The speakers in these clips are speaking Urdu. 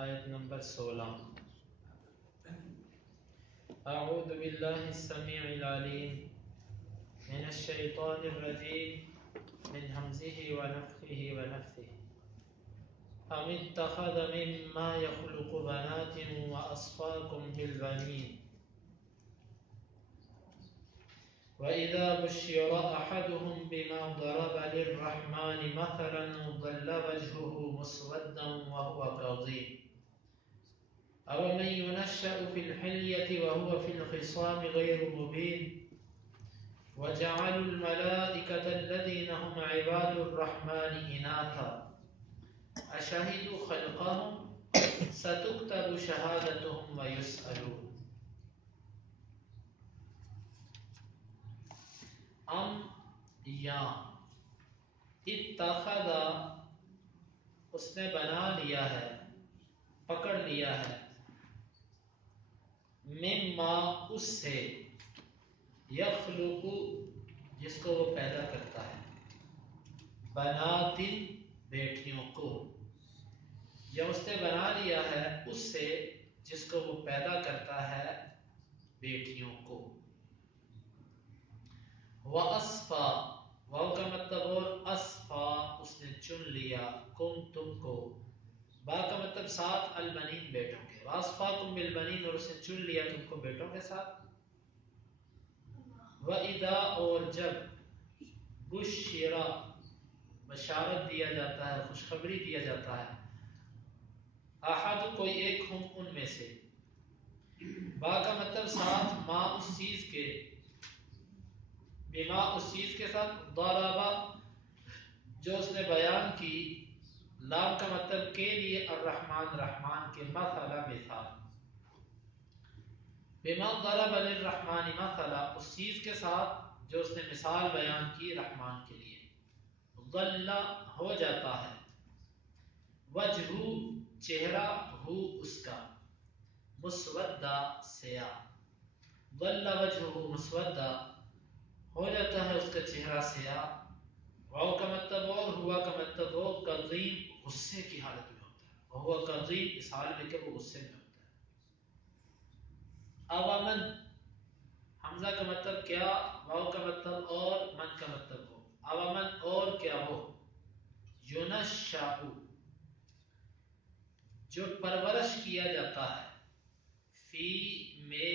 آیت نمبر 16. اعوذ باللہ السمیع العلیم من الشیطان الرجیم من حمزه ونفخه ونفثه ام اتخذ مما يخلق بنات واصفاكم بالبنين وإذا بشر أحدهم بما ضرب للرحمن مثلا ظل وجهه مسودا وهو كظيم أومن ينشأ في الحلية وهو في الخصام غير مبين وجعلوا الملائكة الذين هم عباد الرحمن إناثا أشهدوا خلقهم ستكتب شهادتهم ويسألون. یا اتخذ اس نے بنا لیا ہے، پکڑ لیا ہے، مما اس سے، یخلق جس کو وہ پیدا کرتا ہے، بنات بیٹیوں کو، یا اس نے بنا لیا ہے اس سے جس کو وہ پیدا کرتا ہے بیٹیوں کو. وَأَصْفَى واو کا مطلب اور اصفا اس نے چن لیا، کم تم کو، با کا مطلب ساتھ، البنین بیٹوں کے، وَأَصْفَاكُمْ بِالْبَنِينَ اور اس نے چن لیا تم کو بیٹوں کے ساتھ. وَإِذَا اور جب بُشِّرَ بشارت دیا جاتا ہے، خوشخبری دیا جاتا ہے، احد کوئی ایک ہم ان میں سے، با کا مطلب ساتھ، ما اس چیز کے، بما اس چیز کے ساتھ، ضربا جو اس نے بیان کی، لام کا مطلب کے لیے، الرحمن رحمان کے، مثلا مثال، بما ضرب للرحمن مثلا اس چیز کے ساتھ جو اس نے مثال بیان کی رحمان کے لیے. ظل ہو جاتا ہے، وجہ چہرہ، ہو اس کا، مسودہ سیاہ، ظل وجہہ مسودہ ہو جاتا ہے اس کا چہرہ سیاہ. واو کا مطلب اور، ہوا کا مطلب ہو، کظیم غصے کی حالت میں ہوتا ہے، ہوا کظیم اس حال میں کہ وہ غصے میں ہوتا ہے. اوامن حمزہ کا مطلب کیا، واو کا مطلب اور، من کا مطلب ہو. اوامن اور کیا ہو، یونشاء جو پرورش کیا جاتا ہے، فی میں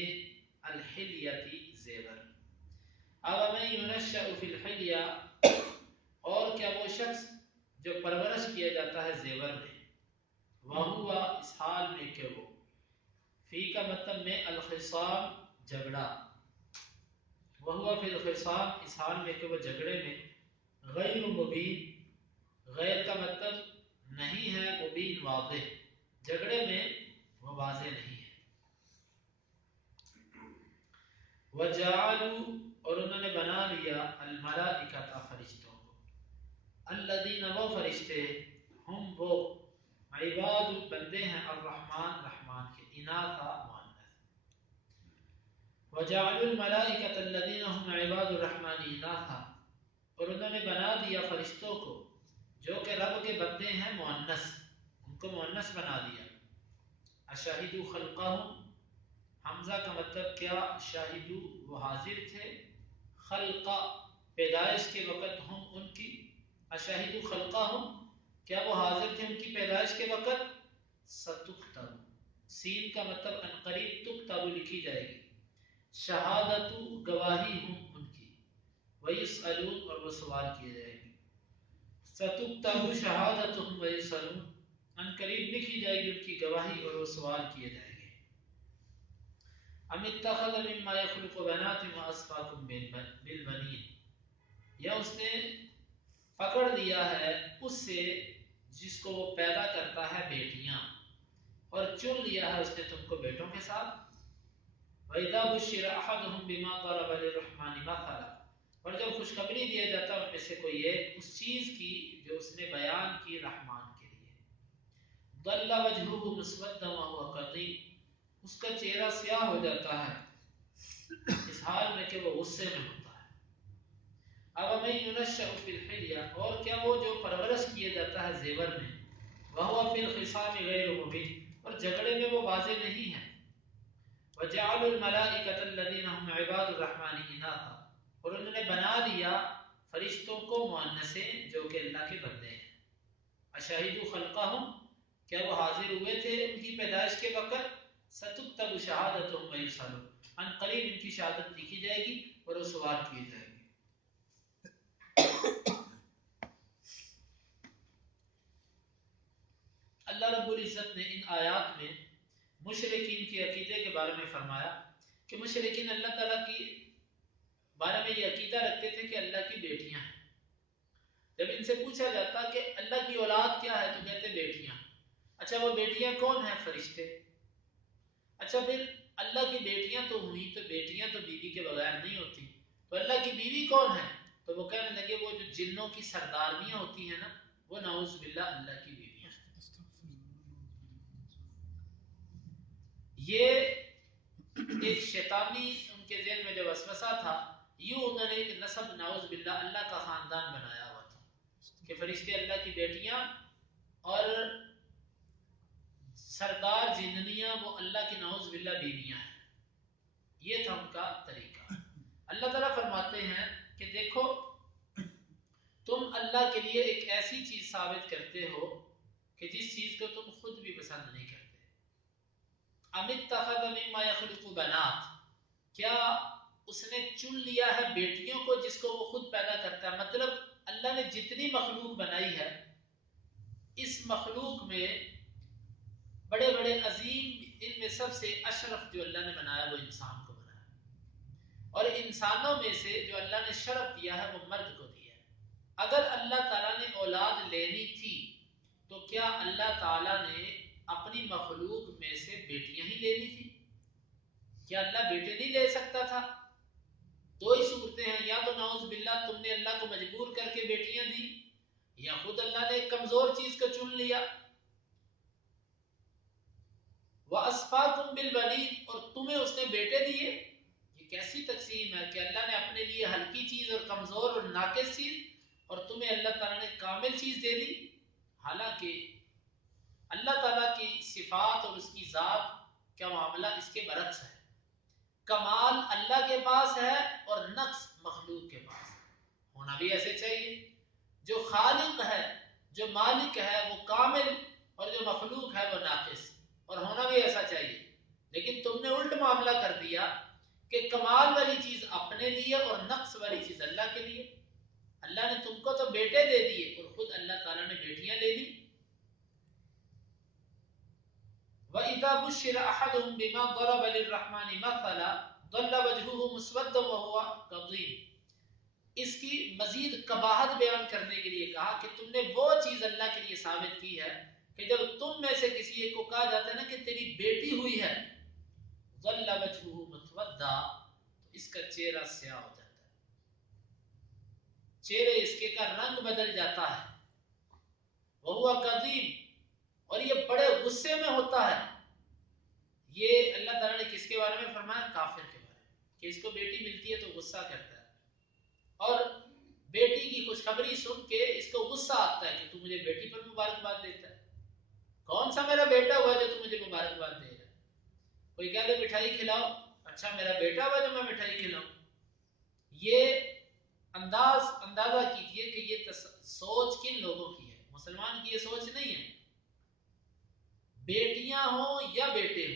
الحلیتی زیور. اوامن یونشاء فی الحلیہ اور کیا وہ شخص جو پرورش کیا جاتا ہے زیور میں، وہو اس حال میں کہ وہ، فی کا مطلب میں الخصام جھگڑا، وہو فی الخصام اس حال میں کہ وہ جھگڑے میں، غیر مبین غیر کا مطلب نہیں ہے، مبین واضح، جھگڑے میں وہ واضح نہیں ہے. وجعلوا اور انہوں نے بنا لیا، الملائکۃ فرشتوں کو، الذین وہ فرشتے، ہم وہ، عباد بندے ہیں، الرحمن رحمان کے، اناثا مؤنث. وجعلوا الملائکۃ الذین هم عباد الرحمن اناثا اور انہوں نے بنا دیا فرشتوں کو جو کہ رب کے بندے ہیں مؤنث، ان کو مؤنث بنا دیا. اشہدوا خلقہم حمزہ کا مطلب کیا، شاہدو وہ حاضر تھے، خلق پیدائش کے وقت، ہم ان کی، اشہدو خلقہم کیا وہ حاضر تھے ان کی پیدائش کے وقت. ستکتب سین کا مطلب ان قریب، تکتب لکھی جائے گی، شہادت گواہی ہم ان کی، ویسألون اور وہ سوال کیے جائیں گے. ستکتب شہادتہم ویسألون ان قریب لکھی جائے گی ان کی گواہی اور وہ سوال کیے جائیں گے. ام اتخذ مما يخلق بنات واصفاكم بالبنين یا اس نے پکڑ لیا ہے اس سے جس کو وہ پیدا کرتا ہے بیٹیاں، اور چن لیا ہے اس نے تم کو بیٹوں کے ساتھ. وَإِذَا بُشِّرَ أَحَدُهُمْ بِمَا ضَرَبَ لِلرَّحْمَنِ مَثَلًا اور جب خوشخبری دیا جاتا ہے ان میں سے کوئی ایک اس چیز کی جو اس نے بیان کی رحمان کے لیے. ظَلَّ وَجْهُهُ مُسْوَدًّا وَهُوَ كَظِيمٌ اس کا چہرہ سیاہ ہو جاتا ہے اس حال میں کہ وہ غصے میں ہوتا ہے. اوَمَن يُنَشَّأُ فِي الْحِلْيَةِ اور کیا وہ جو پرورش کیا جاتا ہے زیور میں، وَهُوَ فِي الْخِصَامِ غَيْرُ مُبِينٍ اور جھگڑے میں وہ واضح نہیں ہیں. وَجَعَلُوا الْمَلَائِكَةَ الَّذِينَ هُمْ عِبَادُ الرَّحْمَنِ إِنَاثًا، اور انہوں نے بنا دیا فرشتوں کو مؤنثیں جو کہ اللہ کے بندے ہیں. اشہدوا خلقہم، کیا وہ حاضر ہوئے تھے ان کی پیدائش کے وقت؟ ستکتب شہادتہم ویسألون، ان قریب ان کی شہادت لکھی جائے گی اور وہ سوال کیے جائیں گے. اللہ رب العزت نے ان آیات میں مشرکین کے عقیدے کے بارے میں فرمایا کہ مشرکین اللہ تعالیٰ کی بارے میں یہ عقیدہ رکھتے تھے کہ اللہ کی بیٹیاں ہیں. جب ان سے پوچھا جاتا کہ اللہ کی اولاد کیا ہے تو کہتے بیٹیاں. اچھا وہ بیٹیاں کون ہیں؟ فرشتے. اچھا پھر اللہ کی بیٹیاں تو ہوئی تو بیٹیاں تو بیوی کے بغیر نہیں ہوتی، تو اللہ کی بیوی کون ہے؟ تو وہ کہنے لگے وہ جو جنوں کی سردارنیاں ہوتی ہیں نا، وہ نعوذ باللہ اللہ کی بیویاں. یہ ایک شیطانی ان کے ذہن میں جو وسوسہ تھا، یوں انہوں نے ایک نسب نعوذ باللہ اللہ کا خاندان بنایا ہوا تھا کہ فرشتے اللہ کی بیٹیاں اور سردار جننیاں وہ اللہ کی نعوذ باللہ بیویاں ہیں. یہ تھا ان کا طریقہ. اللہ تعالیٰ فرماتے ہیں کہ دیکھو تم اللہ کے لیے ایک ایسی چیز ثابت کرتے ہو کہ جس چیز کو تم خود بھی پسند نہیں کرتے. ام اتخذ مما یخلق بنات، کیا اس نے چن لیا ہے بیٹیوں کو جس کو وہ خود پیدا کرتا ہے. مطلب اللہ نے جتنی مخلوق بنائی ہے اس مخلوق میں بڑے بڑے عظیم، ان میں سب سے اشرف جو اللہ نے بنایا وہ انسان کو بنایا، اور انسانوں میں سے جو اللہ نے شرف دیا ہے وہ مرد کو دیا ہے. اگر اللہ تعالیٰ نے اولاد لینی تھی تو کیا اللہ تعالیٰ نے اپنی مخلوق میں سے بیٹیاں ہی لینی تھی؟ کیا اللہ بیٹے نہیں لے سکتا تھا؟ دو ہی صورتیں ہیں، یا تو نعوذ باللہ تم نے اللہ کو مجبور کر کے بیٹیاں دی، یا خود اللہ نے ایک کمزور چیز کو چن لیا. وَأَصْفَاكُمْ بِالْبَنِينَ، اور تمہیں اس نے بیٹے دیے. یہ کیسی تقسیم ہے کہ اللہ نے اپنے لیے ہلکی چیز اور کمزور اور ناقص چیز، اور تمہیں اللہ تعالیٰ نے کامل چیز دے دی. حالانکہ اللہ تعالیٰ کی صفات اور اس کی ذات کا معاملہ اس کے برعکس ہے. کمال اللہ کے پاس ہے اور نقص مخلوق کے پاس ہے. ہونا بھی ایسے چاہیے. جو خالق ہے، جو مالک ہے وہ کامل، اور جو مخلوق ہے وہ ناقص، اور ہونا بھی ایسا چاہیے. لیکن تم نے الٹ معاملہ کر دیا کہ کمال والی چیز اپنے لیے اور نقص والی چیز اللہ کے لیے. اللہ نے تم کو تو بیٹے دے دیے اور خود اللہ تعالیٰ نے بیٹیاں لے لی. وَإِذَا بُشِّرَ أَحَدُهُمْ بِمَا ضَرَبَ لِلرَّحْمَنِ مَثَلًا ظَلَّ وَجْهُهُ مُسْوَدًّا وَهُوَ كَظِيمٌ. اس کی مزید قباحت بیان کرنے کے لیے کہا کہ تم نے وہ چیز اللہ کے لیے ثابت کی ہے کہ جب تم میں سے کسی ایک کو کہا جاتا ہے نا کہ تیری بیٹی ہوئی ہے، ظَلَّ وَجْهُهُ مُسْوَدًّا، تو اس کا چہرہ سیاہ ہو جاتا ہے، چہرے اس کے کا رنگ بدل جاتا ہے. وَهُوَ كَظِيمٌ، اور یہ بڑے غصے میں ہوتا ہے. یہ اللہ تعالیٰ نے کس کے بارے میں فرمایا؟ کافر کے بارے میں، کہ اس کو بیٹی ملتی ہے تو غصہ کرتا ہے، اور بیٹی کی خوشخبری سن کے اس کو غصہ آتا ہے کہ تو مجھے بیٹی پر مبارکباد دیتا ہے. کون سا میرا بیٹا ہوا جو تو مجھے مبارکباد دے رہا ہے؟ کوئی کہہ دے مٹھائی کھلاؤ، اچھا میرا بیٹا ہوا جو میں مٹھائی کھلاؤں. یہ اندازہ کیجئے کہ یہ سوچ کن لوگوں کی ہے. مسلمان کی یہ سوچ نہیں ہے. بیٹیاں ہوں یا بیٹے ہوں،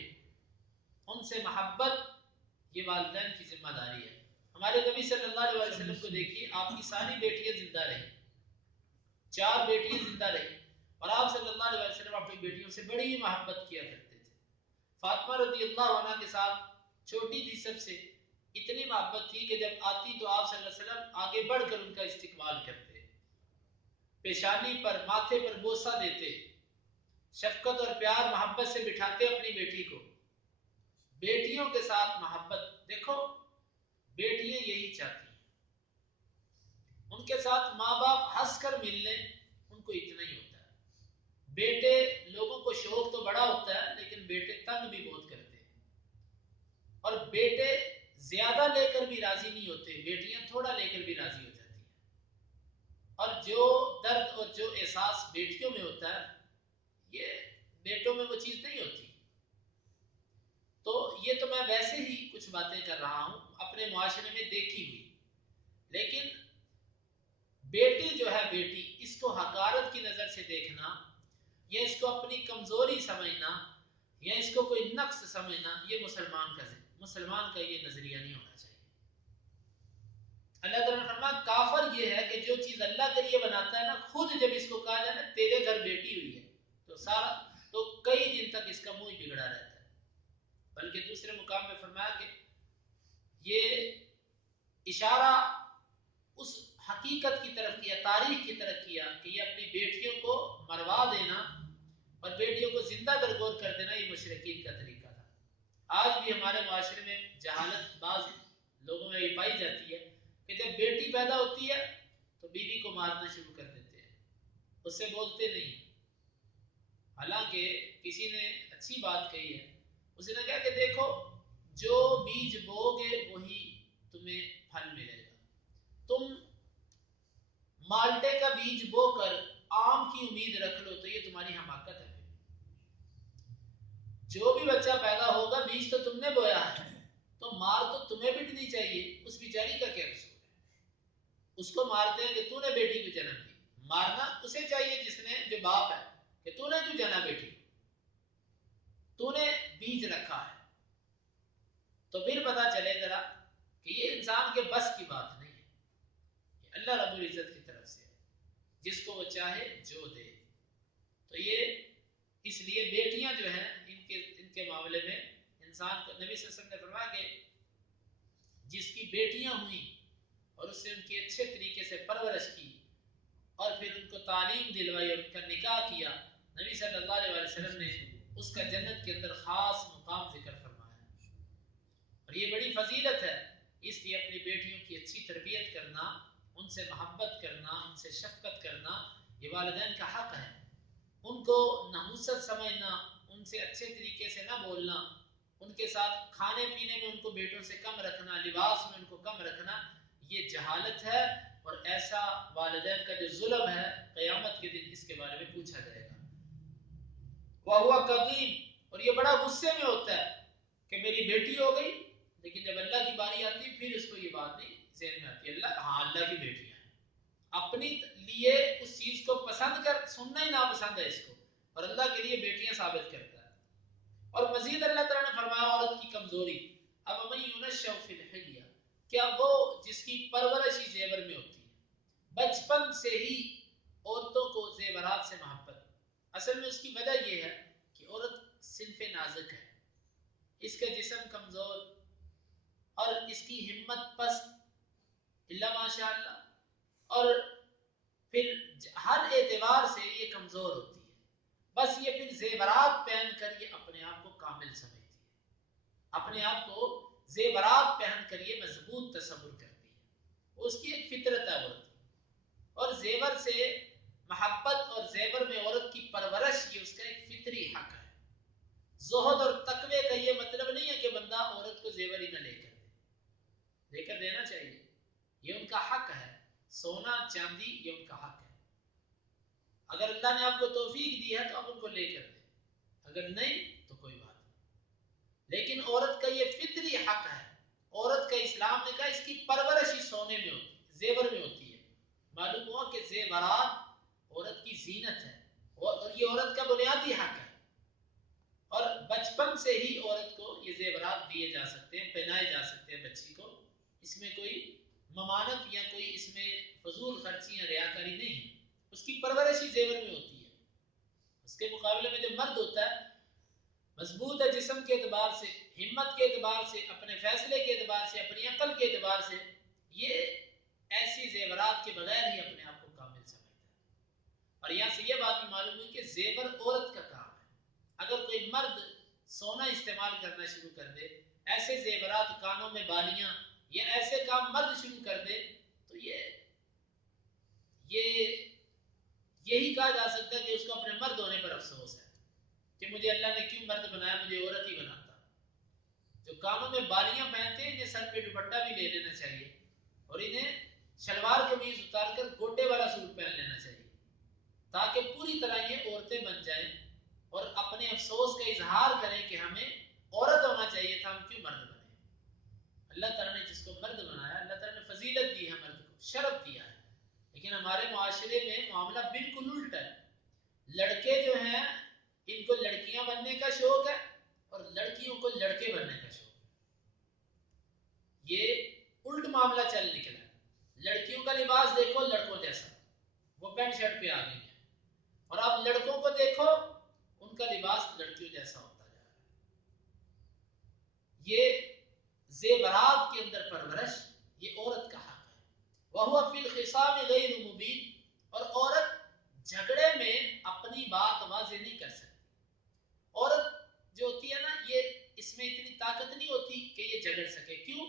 ان سے محبت یہ والدین کی ذمہ داری ہے. ہمارے نبی صلی اللہ علیہ وسلم کو دیکھیے، آپ کی ساری بیٹیاں زندہ رہی، 4 بیٹیاں زندہ رہی، اور آپ صلی اللہ علیہ وسلم اپنی بیٹیوں سے بڑی محبت کیا کرتے تھے. فاطمہ رضی اللہ عنہ کے ساتھ چھوٹی تھی سب سے، اتنی محبت تھی کہ جب آتی تو آپ صلی اللہ علیہ وسلم آگے بڑھ کر ان کا استقبال کرتے، پیشانی پر ماتھے پر بوسہ دیتے، شفقت اور پیار محبت سے بٹھاتے اپنی بیٹی کو. بیٹیوں کے ساتھ محبت، دیکھو بیٹیاں یہی چاہتی ہیں، ان کے ساتھ ماں باپ ہنس کر مل لیں، ان کو اتنا ہی ہوتا ہے. بیٹے لوگوں کو شوق تو بڑا ہوتا ہے لیکن بیٹے تنگ بھی بہت کرتے ہیں، اور بیٹے زیادہ لے کر بھی راضی نہیں ہوتے، بیٹیاں تھوڑا لے کر بھی راضی ہو جاتی ہیں. اور جو درد اور جو احساس بیٹیوں میں ہوتا ہے، یہ بیٹوں میں وہ چیز نہیں ہوتی. تو یہ تو میں ویسے ہی کچھ باتیں کر رہا ہوں اپنے معاشرے میں دیکھی ہوئی. لیکن بیٹی جو ہے بیٹی، اس کو حقارت کی نظر سے دیکھنا یا اس کو اپنی کمزوری سمجھنا یا اس کو کوئی نقص سمجھنا، یہ مسلمان کا یہ نظریہ نہیں ہونا چاہیے. اللہ تعالیٰ نے فرمایا کافر یہ ہے کہ جو چیز اللہ کے لیے بناتا ہے نا، خود جب اس کو کہا جائے نا تیرے گھر بیٹی ہوئی ہے تو کئی دن تک اس کا منہ بگڑا رہتا ہے. بلکہ دوسرے مقام میں فرمایا کہ یہ اشارہ اس حقیقت کی طرف کیا، تاریخ کی طرف کیا کہ یہ اپنی بیٹیوں کو مروا دینا اور بیٹیوں کو زندہ درگور کر دینا یہ مشرکین کا طریقہ تھا. آج بھی ہمارے معاشرے میں جہالت بعض لوگوں میں یہ پائی جاتی ہے کہ جب بیٹی پیدا ہوتی ہے تو بیوی کو مارنا شروع کر دیتے ہیں، اس سے بولتے نہیں. حالانکہ کسی نے اچھی بات کہی ہے، اس نے کہا کہ دیکھو جو بیج بو گے وہی تمہیں پھل ملے گا. تم مالٹے کا بیج بو کر آم کی امید رکھ لو تو یہ تمہاری حماقت ہے. جو بھی بچہ پیدا ہوگا بیج تو تم نے بویا ہے، تو مار تو تمہیں پٹنی چاہیے. اس بیچاری کا کیا قصور ہے؟ اس کو مارتے ہیں کہ تو نے بیٹی کو جنم دی. مارنا اسے چاہیے جس نے، جو باپ ہے، کہ تو نے کیوں جنا بیٹی، تو نے بیج رکھا ہے. تو پھر پتا چلے ذرا کہ یہ انسان کے بس کی بات نہیں ہے، یہ اللہ رب العزت کی طرف سے جس کو وہ چاہے جو دے. تو یہ اس لیے بیٹیاں جو ہیں ان کے معاملے میں انسان کو نبی صلی اللہ علیہ وسلم نے فرمایا کہ جس کی بیٹیاں ہوئیں اور اس سے ان کی اچھے طریقے سے پرورش کی اور پھر ان کو تعلیم دلوائی اور ان کا نکاح کیا، نبی صلی اللہ علیہ وسلم نے اس کا جنت کے اندر خاص مقام ذکر فرمایا. اور یہ بڑی فضیلت ہے. اس لیے اپنی بیٹیوں کی اچھی تربیت کرنا، ان سے محبت کرنا، ان سے شفقت کرنا، یہ والدین کا حق ہے. ان کو نحوست سمجھنا، ان سے اچھے طریقے سے نہ بولنا، ان کے ساتھ کھانے پینے میں ان کو بیٹوں سے کم رکھنا، لباس میں ان کو کم رکھنا، یہ جہالت ہے. اور ایسا والدین کا جو ظلم ہے قیامت کے دن اس کے بارے میں پوچھا جائے گا. وَهُوَ قَدِيم، اور یہ بڑا غصے میں ہوتا ہے کہ میری بیٹی ہو گئی، لیکن جب اللہ کی باری آتی پھر اس کو یہ بات نہیں ذہن میں آتی. اللہ کی بیٹیاں ہیں، اپنی لیے اس چیز کو پسند کر سننا ہی ناپسند ہے اس کو، اور اللہ کے لیے بیٹیاں ثابت کرتا ہے. اور مزید اللہ تعالیٰ نے فرمایا عورت کی کمزوری، اب من ينشأ في الحلیہ، کیا وہ جس کی پرورش ہی زیور میں ہوتی ہے، بچپن سے ہی عورتوں کو زیورات سے محبت. اصل میں اس کی وجہ یہ ہے کہ عورت صنف نازک ہے، اس کا جسم کمزور اور اس کی ہمت پست الا ماشاء اللہ، اور پھر ہر اعتبار سے یہ کمزور ہوتی ہے. بس یہ پھر زیورات پہن کر یہ اپنے آپ کو کامل سمجھتی ہے، اپنے آپ کو زیورات پہن کر یہ مضبوط تصور کرتی ہے. اس کی ایک فطرت ہے عورت کی، اور زیور سے محبت اور زیور میں عورت کی پرورش یہ اس کا ایک فطری حق ہے. زہد اور تقوی کا یہ مطلب نہیں ہے کہ بندہ عورت کو زیور ہی نہ لے کر دے، لے کر دینا چاہیے، یہ ان کا حق ہے. سونا چاندی یہ ان کا حق ہے. اگر اللہ نے آپ کو توفیق دی ہے تو آپ ان کو لے کر دیں، اگر نہیں تو کوئی بات نہیں. لیکن عورت کا یہ فطری حق ہے. عورت کا اسلام نے کہا اس کی پرورش ہی سونے میں ہوتی ہے، زیور میں ہوتی ہے. معلوم ہوا کہ زیورات عورت کی زینت ہے اور یہ عورت کا بنیادی حق ہے. اور بچپن سے ہی عورت کو یہ زیورات دیے جا سکتے ہیں، پہنائے جا سکتے ہیں بچی کو. اس میں کوئی ممانت یا کوئی اس میں فضول خرچی یا ریاکاری نہیں ہے. اس کی پرورش ہی زیور میں ہوتی ہے. اس کے مقابلے میں جو مرد ہوتا ہے مضبوط ہے جسم کے اعتبار سے، ہمت کے اعتبار سے، اپنے فیصلے کے اعتبار سے، اپنی عقل کے اعتبار سے، یہ ایسی زیورات کے بغیر ہی اپنے آپ کو کامل سمجھتا ہے. اور یہاں سے یہ بات بھی معلوم ہوئی کہ زیور عورت کا کام ہے. اگر کوئی مرد سونا استعمال کرنا شروع کر دے، ایسے زیورات، کانوں میں بالیاں یا ایسے کام مرد شروع کر دے، تو یہی کہا جا سکتا ہے کہ اس کو اپنے مرد ہونے پر افسوس ہے کہ مجھے اللہ نے کیوں مرد بنایا، مجھے عورت ہی بناتا. جو کانوں میں بالیاں پہنتے ہیں انہیں سر پہ دوپٹہ بھی لے لینا چاہیے، اور انہیں شلوار قمیض اتار کر گوٹے والا سوٹ پہن لینا چاہیے، تاکہ پوری طرح یہ عورتیں بن جائیں اور اپنے افسوس کا اظہار کریں کہ ہمیں عورت ہونا چاہیے تھا، ہم کیوں مرد بنے۔ اللہ تعالیٰ نے جس کو مرد بنایا، اللہ تعالیٰ نے فضیلت دی ہے، مرد کو شرف دیا ہے، لیکن ہمارے معاشرے میں معاملہ بالکل الٹا ہے۔ لڑکے جو ہیں ان کو لڑکیاں بننے کا شوق ہے اور لڑکیوں کو لڑکے بننے کا شوق ہے۔ یہ الٹ معاملہ چل نکلا ہے۔ لڑکیوں کا لباس دیکھو لڑکوں جیسا، وہ پینٹ شرٹ پہ آ گئی ہیں، اور اب لڑکوں کو دیکھو ان کا لباس لڑکیوں جیسا ہوتا جا رہا ہے۔ یہ زیورات کے اندر پرورش، یہ عورت کا حق ہے۔ وَهُوَ فِي الْخِصَامِ غَيْرُ مُبِينٍ، اور عورت جھگڑے میں اپنی بات واضح نہیں کر سکتی۔ عورت جو ہوتی ہے نا، یہ اس میں اتنی طاقت نہیں ہوتی کہ یہ جھگڑ سکے۔ کیوں؟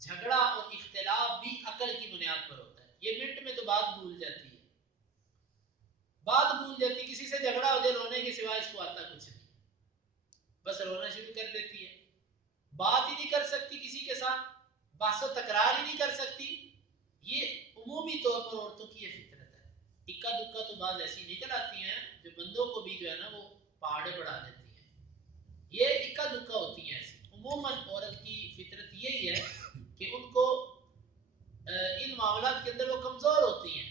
جھگڑا اور اختلاف بھی عقل کی بنیاد پر ہوتا ہے۔ یہ منٹ میں تو بات بھول جاتی ہے، بات بھول جاتی، کسی سے جھگڑا ہو جائے رونے کے سوائے اس کو آتا کچھ نہیں، بس رونا شروع کر دیتی ہے، بات ہی نہیں کر سکتی کسی کے ساتھ، بحث و تکرار ہی نہیں کر سکتی۔ یہ عمومی طور پر عورتوں کی یہ فطرت ہے۔ اکا دکا تو بعض ایسی نکل آتی ہیں جو بندوں کو بھی جو ہے نا وہ پہاڑے بڑھا دیتی ہیں، یہ اکا دکا ہوتی ہیں ایسی۔ عموماً عورت کی فطرت یہی ہے کہ ان کو ان معاملات کے اندر وہ کمزور ہوتی ہیں،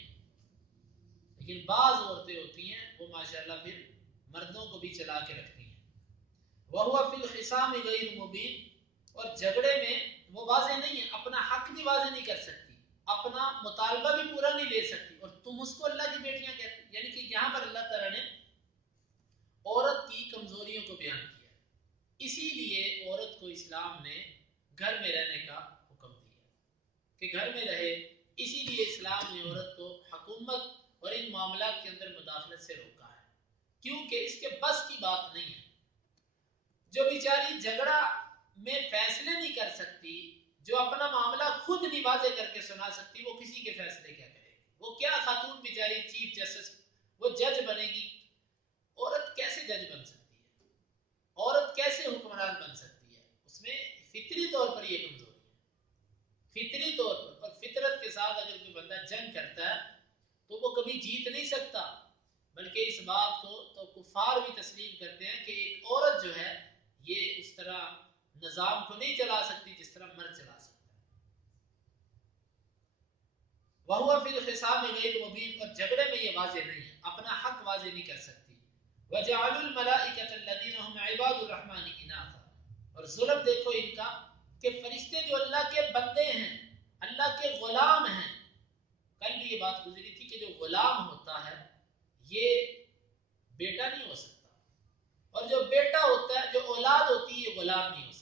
لیکن بعض عورتیں ہوتی ہیں وہ ماشاءاللہ پھر مردوں کو بھی چلا کے رکھتی ہیں۔ وَهُوَ فِي الْخِصَامِ غَيْرُ مُبِينٍ، اور جھگڑے میں وہ واضح نہیں ہے، اپنا حق بھی واضح نہیں کر سکتی، اپنا مطالبہ بھی پورا نہیں لے سکتی، اور تم اس کو اللہ کی بیٹیاں کہتے ہیں۔ یعنی کہ یہاں پر اللہ تعالیٰ نے عورت کی کمزوریوں کو بیان کیا ہے، اسی لیے عورت کو اسلام نے گھر میں رہنے کا حکم دیا کہ گھر میں رہے۔ اسی لیے اسلام نے عورت کو حکومت اور ان معاملات کے اندر مداخلت سے روکا ہے، کیونکہ اس کے بس کی بات نہیں ہے۔ جو بیچاری جھگڑا میں فیصلے نہیں کر سکتی، جو اپنا معاملہ خود نہیں واضح کر کے سنا سکتی، وہ کسی کے فیصلے کیا کرے گی؟ وہ کیا خاتون بیچاری چیف جسٹس، وہ جج بنے گی؟ عورت کیسے جج بن سکتی ہے؟ عورت کیسے حکمران بن سکتی ہے؟ اس میں فطری طور پر یہ کمزوری ہے، فطری طور پر۔ اور فطرت کے ساتھ اگر کوئی بندہ جنگ کرتا ہے تو وہ کبھی جیت نہیں سکتا، بلکہ اس بات کو تو کفار بھی تسلیم کرتے ہیں کہ ایک عورت جو ہے یہ اس طرح نظام کو نہیں چلا سکتی جس طرح مرد چلا سکتا ہے۔ وَهُوَ فِي الْخِصَامِ غَيْرُ مُبِينٍ، اور جھگڑے میں یہ واضح نہیں ہے، اپنا حق واضح نہیں کر سکتی۔ وَجَعَلُوا الْمَلَائِكَةَ الَّذِينَ هُمْ عِبَادُ الرَّحْمَنِ إِنَاثًا، اور ظلم دیکھو ان کا کہ فرشتے جو اللہ کے بندے ہیں، اللہ کے غلام ہیں۔ کل بھی یہ بات گزری تھی کہ جو غلام ہوتا ہے یہ بیٹا نہیں ہو سکتا، اور جو بیٹا ہوتا ہے، جو اولاد ہوتی ہے، یہ غلام نہیں ہو سکتی۔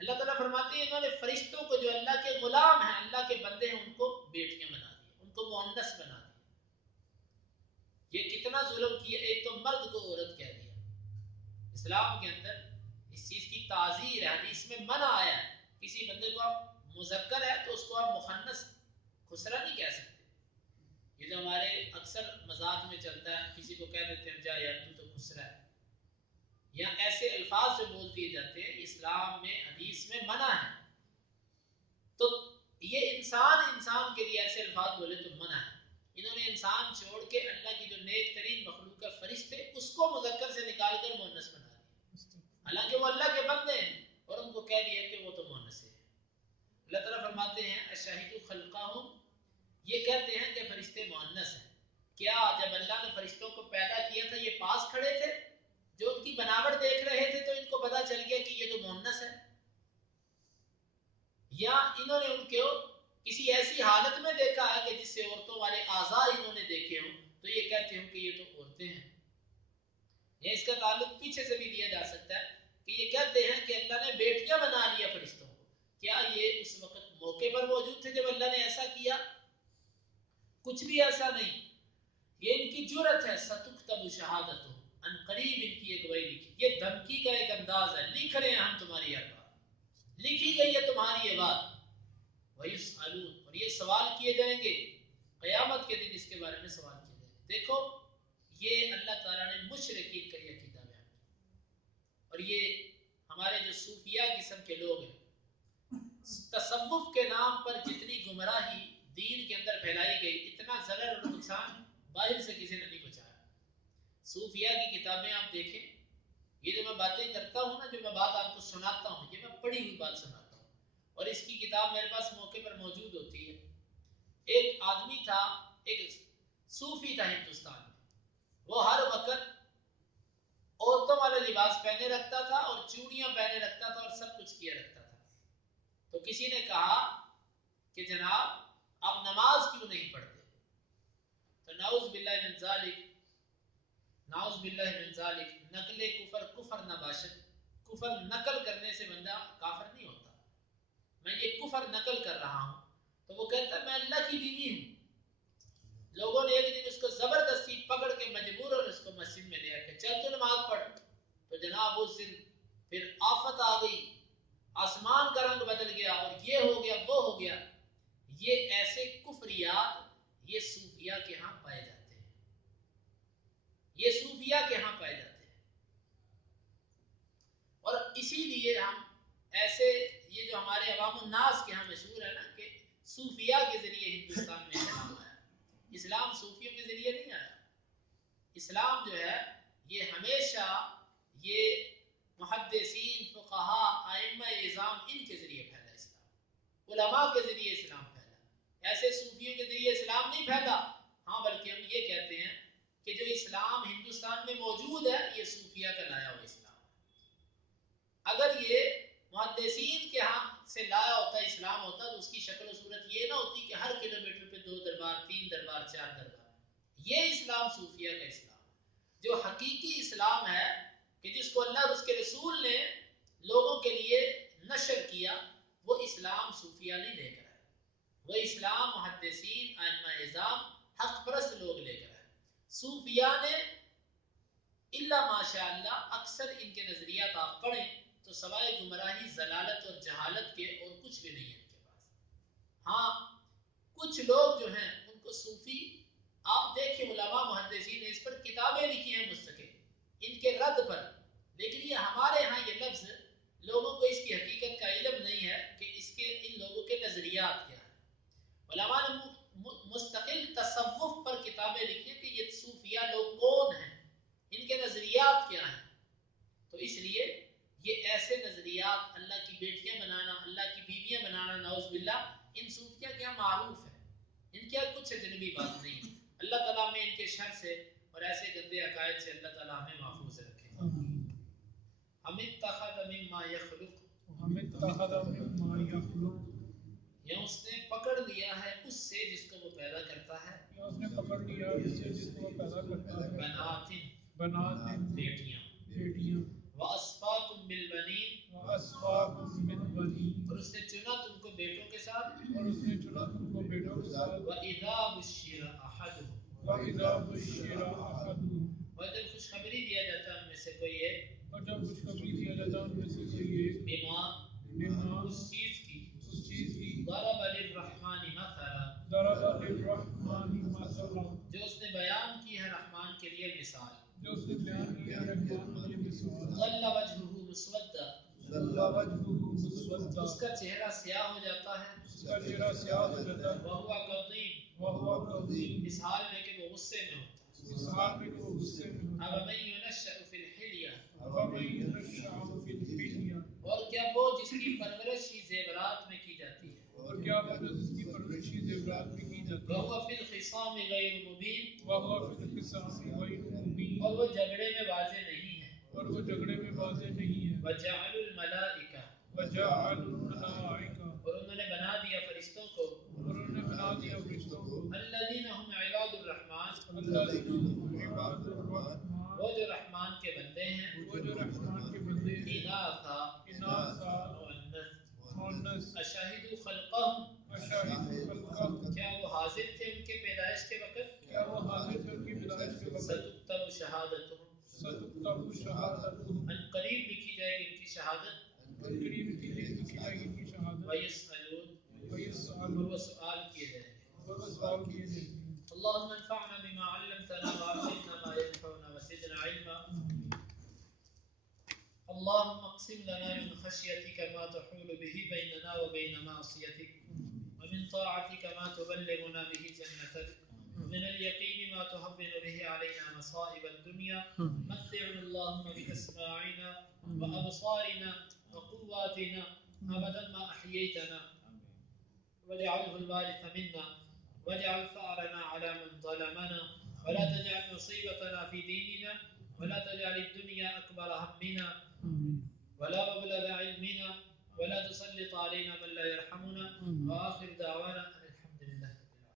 اللہ تعالیٰ فرماتے ہیں انہوں نے فرشتوں کو جو اللہ کے غلام ہیں، اللہ کے بندے ہیں، ان کو بیٹیاں بنا دی، ان کو مؤنث بنا دیا۔ یہ کتنا ظلم کیا! ایک تو مرد کو عورت کہہ دیا۔ اسلام کے اندر اس چیز کی تعزیر ہے، حدیث میں منع آیا ہے، کسی بندے کو آپ مذکر ہے تو اس کو آپ مخنث خسرا نہیں کہہ سکتے۔ یہ جو ہمارے اکثر مذاق میں چلتا ہے، کسی کو کہہ دیتے ہیں جا یار تو خسرا ہے، یا ایسے الفاظ جو بول دیے جاتے ہیں، اسلام میں حدیث میں منع ہے۔ تو یہ انسان کے لیے ایسے الفاظ بولے تو منع ہے۔ انہوں نے انسان چھوڑ کے اللہ کی جو نیک ترین مخلوق ہے فرشتے، اس کو مذکر سے نکال کر مؤنث بنا دیا، حالانکہ وہ اللہ کے بندے ہیں، اور ان کو کہہ دیا کہ وہ تو مؤنث ہے۔ اللہ تعالیٰ فرماتے ہیں اشہدوا خلقہم، یہ کہتے ہیں کہ فرشتے مؤنث ہیں۔ کیا جب اللہ نے فرشتوں کو پیدا کیا تھا یہ پاس کھڑے تھے؟ جو ان کی بناوٹ دیکھ رہے تھے تو ان کو پتا چل گیا کہ یہ تو مؤنث ہے؟ یا انہوں نے ان کو کسی ایسی حالت میں دیکھا ہے کہ جس سے عورتوں والے اعضاء انہوں نے دیکھے ہوں تو یہ کہتے ہوں کہ یہ تو عورتیں ہیں؟ یا اس کا تعلق پیچھے سے بھی لیا جا سکتا ہے کہ یہ کہتے ہیں کہ اللہ نے بیٹیاں بنا لیا فرشتوں کو۔ کیا یہ اس وقت موقع پر موجود تھے جب اللہ نے ایسا کیا؟ کچھ بھی ایسا نہیں، یہ ان کی جرت ہے۔ ستکتب شہادتہم، ان قریب ان کی ایک گواہی لکھی، یہ دھمکی کا ایک انداز ہے، لکھ رہے ہیں ہم تمہاری ہر بات، لکھی گئی ہے تمہاری یہ بات۔ وَيُسْأَلُونَ، اور یہ سوال کیے جائیں گے قیامت کے دن، اس کے بارے میں سوال کیے جائیں گے۔ دیکھو یہ اللہ تعالیٰ نے مشرکین کا یہ عقیدہ بیان کیا، اور یہ ہمارے جو صوفیہ قسم کے لوگ ہیں، تصوف کے نام پر جتنی گمراہی دین کے اندر پھیلائی گئی، اتنا ضرر اور نقصان باہر سے کسی نے نہیں بچایا۔ صوفیہ کی کتابیں آپ دیکھیں، یہ جو میں باتیں کرتا ہوں نا، جو میں بات آپ کو سناتا ہوں، یہ میں پڑھی ہوئی بات سناتا ہوں، اور اس کی کتاب میرے پاس موقع پر موجود ہوتی ہے۔ ایک آدمی تھا، ایک صوفی تھا ہندوستان میں، وہ ہر وقت عورتوں والا لباس پہنے رکھتا تھا اور چوڑیاں پہنے رکھتا تھا اور سب کچھ کیا رکھتا تھا۔ تو کسی نے کہا کہ جناب آپ نماز کیوں نہیں پڑھتے؟ تو نعوذ باللہ من ذالک، نعوذ باللہ من ذالک، نقل کفر کفر نہ باشد، کفر نقل کرنے سے بندہ کافر نہیں ہوتا، میں یہ کفر نقل کر رہا ہوں۔ تو وہ کہتا ہے میں اللہ کی بیوی ہوں۔ لوگوں نے ایک دن اس کو زبردستی پکڑ کے مجبور اور اس کو مسجد میں لے آ کے چل تو نماز پڑھ۔ تو جناب اس دن پھر آفت آ گئی، آسمان کا رنگ بدل گیا اور یہ ہو گیا وہ ہو گیا۔ یہ ایسے کفریات یہ صوفیہ کے ہاں پائے جاتے ہیں، یہ صوفیہ کے ہاں پائے جاتے ہیں۔ اور اسی لیے ہم ایسے، یہ جو ہمارے عوام الناس کے ہاں مشہور ہے نا کہ صوفیہ کے ذریعے ہندوستان میں اسلام آیا۔ اسلام صوفیوں کے ذریعے نہیں آیا۔ اسلام جو ہے یہ ہمیشہ یہ محدثین، فقہاء، ائمہ اعظام ان کے ذریعے پھیلا، اسلام علماء کے ذریعے اسلام پھیلا، ایسے صوفیوں کے ذریعے اسلام نہیں پھیلا۔ ہاں بلکہ ہم یہ کہتے ہیں کہ جو اسلام ہندوستان میں موجود ہے یہ صوفیہ کا لایا ہوا اسلام ہے۔ اگر یہ محدثین کے ہاں سے لایا ہوتا اسلام ہوتا تو اس کی شکل و صورت یہ نہ ہوتی کہ ہر کلومیٹر پہ 2 دربار، 3 دربار، 4 دربار۔ یہ اسلام صوفیہ کا اسلام ہے، جو حقیقی اسلام ہے کہ جس کو اللہ اور اس کے رسول نے لوگوں کے لیے نشر کیا، وہ اسلام صوفیہ نہیں لے کر آئے، وہ اسلام محدثین، ائمہ اعظام، حق پرست لوگ لے کر آئے۔ صوفیہ نے الا ماشاء اللہ اکثر ان کے نظریات آپ پڑھیں تو سوائے گمراہی، ضلالت اور جہالت کے اور کچھ بھی نہیں ہے ان کے پاس۔ ہاں کچھ لوگ جو ہیں ان کو صوفی، آپ دیکھیں علماء محدثین نے اس پر کتابیں لکھی ہیں مستقل ان کے رد پر، لیکن یہ ہمارے ہاں یہ لفظ لوگوں کو اس کی حقیقت کا علم نہیں ہے کہ اس کے ان لوگوں کے نظریات کیا ہیں۔ علماء نے مستقل تصوف پر کتابیں لکھی ہیں کہ یہ صوفیہ لوگ کون ہیں، ان کے نظریات کیا ہیں۔ تو اس لیے یہ ایسے نظریات، اللہ کی بیٹیاں بنانا، اللہ کی بیویاں بنانا، نعوذ باللہ، ان صوفیہ کیا معروف ہے، ان کیا کچھ اجنبی بات نہیں ہے۔ اللہ تعالیٰ ہمیں ان کے شر سے اور ایسے گندے عقائد سے اللہ تعالیٰ ہمیں محفوظ رکھے۔ ہم اتخذ مما یخلق، ہم اتخذ مما یخلق، یا اس نے پکڑ لیا ہے اس سے جس کو وہ پیدا کرتا ہے، یا اس نے پکڑ لیا اس سے جس کو وہ پیدا کرتا ہے، بنات، بیٹیاں، وَأَصْفَاكُمْ بِالْبَنِينَ، وَأَصْفَاكُمْ بِالْبَنِينَ، اور اس نے چنا تم کو بیٹوں کے ساتھ، اور اس نے چنا تم کو بیٹوں کے ساتھ، وَإِذَا بُشِّرَ أَحَدُهُمْ، وَإِذَا بُشِّرَ أَحَدُهُمْ، اور جب خوشخبری دیا جاتا ہے ان میں سے کوئی ایک، اور جب خوشخبری دیا جاتا ہے ان میں سے کوئی ایک، بما، اس چیز کی، ضرب للرحمن مثلا، ضرب للرحمن مثلا، جو اس نے بیان کی ہے رحمان کے لیے مثال، جو اس نے بیان کیا ہے رحمان کے لیے مثال، ظل وجهه مسودا، ظل وجهه مسودا، اس کا چہرہ سیاہ ہو جاتا ہے، اس کا چہرہ سیاہ ہو جاتا ہے، وهو كظيم، وهو كظيم، اس حال میں کہ وہ غصے میں ہوتا ہے، اس حال میں کہ وہ غصے میں ہوتا ہے، أَفَمَن يُنَشَّأُ فِي الْحِلْيَةِ، أَفَمَن يُنَشَّأُ فِي الْحِلْيَةِ، اور کیا وہ جس کی پرورش ہی زیورات میں کی جاتی ہے، اور کیا وہ جس کی پرورش ہی زیورات میں کی جاتی ہے، وَهُوَ فِي الْخِصَامِ غَيْرُ مُبِينٍ، وَهُوَ فِي الْخِصَامِ غَيْرُ مُبِينٍ، اور وہ جھگڑے میں واضح نہیں ہے، اور وہ جھگڑے میں واضح نہیں ہے، وَجَعَلُوا الْمَلَائِكَةَ، وَجَعَلُوا الْمَلَائِكَةَ، اور انہوں نے بنا دیا فرشتوں کو، اور انہوں نے بنا دیا فرشتوں کو، الَّذِينَ هُمْ عِبَادُ الرَّحْمَنِ، الَّذِينَ هُمْ عِبَادُ الرَّحْمَنِ، وہ جو رحمان کے بندے ہیں، وہ جو رحمان کے بندے ہیں، اناثا، مؤنث، اشہدوا خلقہم، اشہدوا خلقہم، کیا وہ حاضر تھے ان کے پیدائش کے وقت، کیا وہ حاضر تھے ان کی پیدائش کے وقت، ستکتب شہادتہم، ستکتب شہادتہم، ان قریب لکھی جائے گی ان کی شہادت، ان قریب لکھی جائے گی ان کی شہادت، ویسألون، اور وہ سوال کیے جائیں گے، اور وہ سوال کیے جائیں گے۔ اللهم انفعنا بما علمتنا وعلمنا ما ينفعنا وزدنا علما، اللهم اقسم لنا من خشيتك ما تحول به بيننا وبين معصيتك، ومن طاعتك ما تبلغنا به جنتك، من اليقين ما تهون به علينا مصائب الدنيا متعنا اللهم بأسماعنا وأبصارنا وقواتنا أبدا ما أحييتنا واجعله الوارث منا واجعل ثأرنا على من ظلمنا ولا تجعل مصيبتنا في ديننا ولا تجعل الدنيا أكبر همنا ولا مبلغ علمنا ولا تسلط علينا من لا يرحمنا وآخر دعوانا